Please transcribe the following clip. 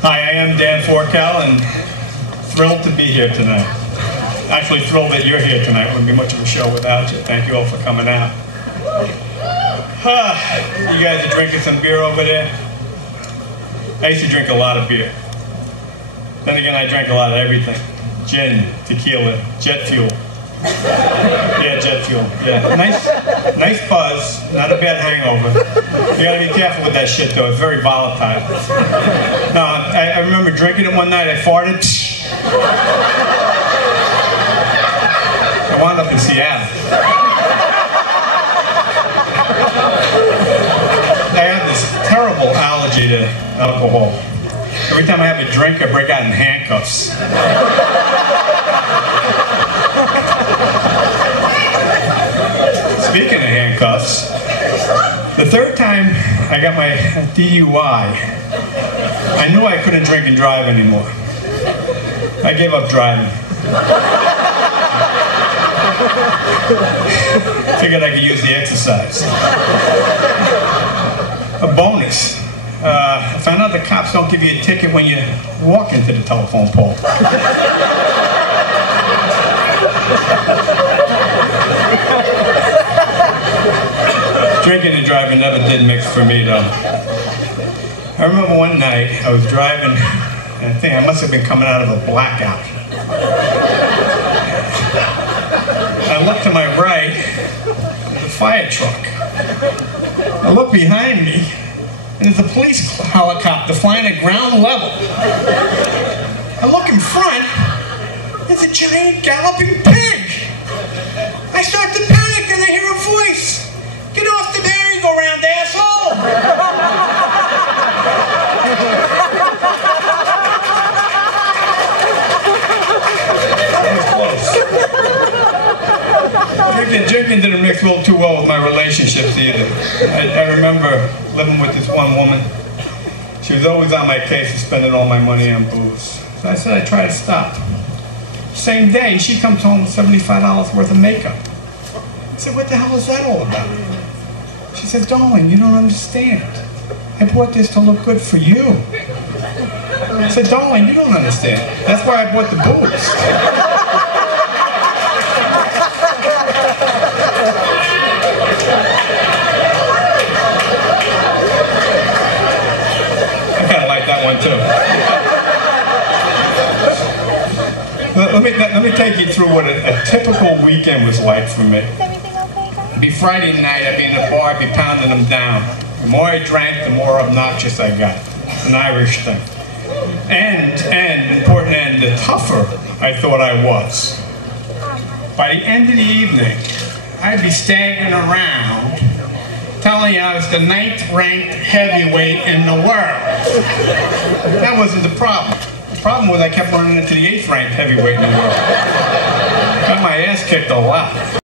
Hi, I am Dan Forkell, and thrilled to be here tonight. Actually thrilled that you're here tonight. Wouldn't be much of a show without you. Thank you all for coming out. You guys are drinking some beer over there? I used to drink a lot of beer. Then again, I drank a lot of everything. Gin, tequila, jet fuel. Yeah, jet fuel. Yeah, nice buzz, not a bad hangover. You gotta be careful with that shit though, it's very volatile. No, I remember drinking it one night, I farted. I wound up in Seattle. I have this terrible allergy to alcohol. Every time I have a drink, I break out in handcuffs. Speaking of handcuffs, the third time I got my DUI, I knew I couldn't drink and drive anymore. I gave up driving. Figured I could use the exercise. A bonus. I found out the cops don't give you a ticket when you walk into the telephone pole. Drinking and driving never did mix for me though. I remember one night I was driving, and I think I must have been coming out of a blackout. I looked to my right, there's a fire truck. I look behind me, and there's a police helicopter flying at ground level. I look in front, there's a giant galloping pig. I start to panic, and I hear a voice. Get off the merry-go-round, asshole! Drinking didn't mix real too well with my relationships either. I remember living with this one woman. She was always on my case for spending all my money on booze. So I said I'd try to stop. Same day, she comes home with $75 worth of makeup. I said, what the hell is that all about? She said, darling, you don't understand. I bought this to look good for you. I said, darling, you don't understand. That's why I bought the booze. I kind of like that one too. Let me take you through what a typical weekend was like for me. It'd be Friday night, I'd be in the bar, I'd be pounding them down. The more I drank, the more obnoxious I got. It's an Irish thing. And the tougher I thought I was. By the end of the evening, I'd be staggering around telling you I was the 9th ranked heavyweight in the world. That wasn't the problem. The problem was I kept running into the 8th ranked heavyweight in the world. Got my ass kicked a lot.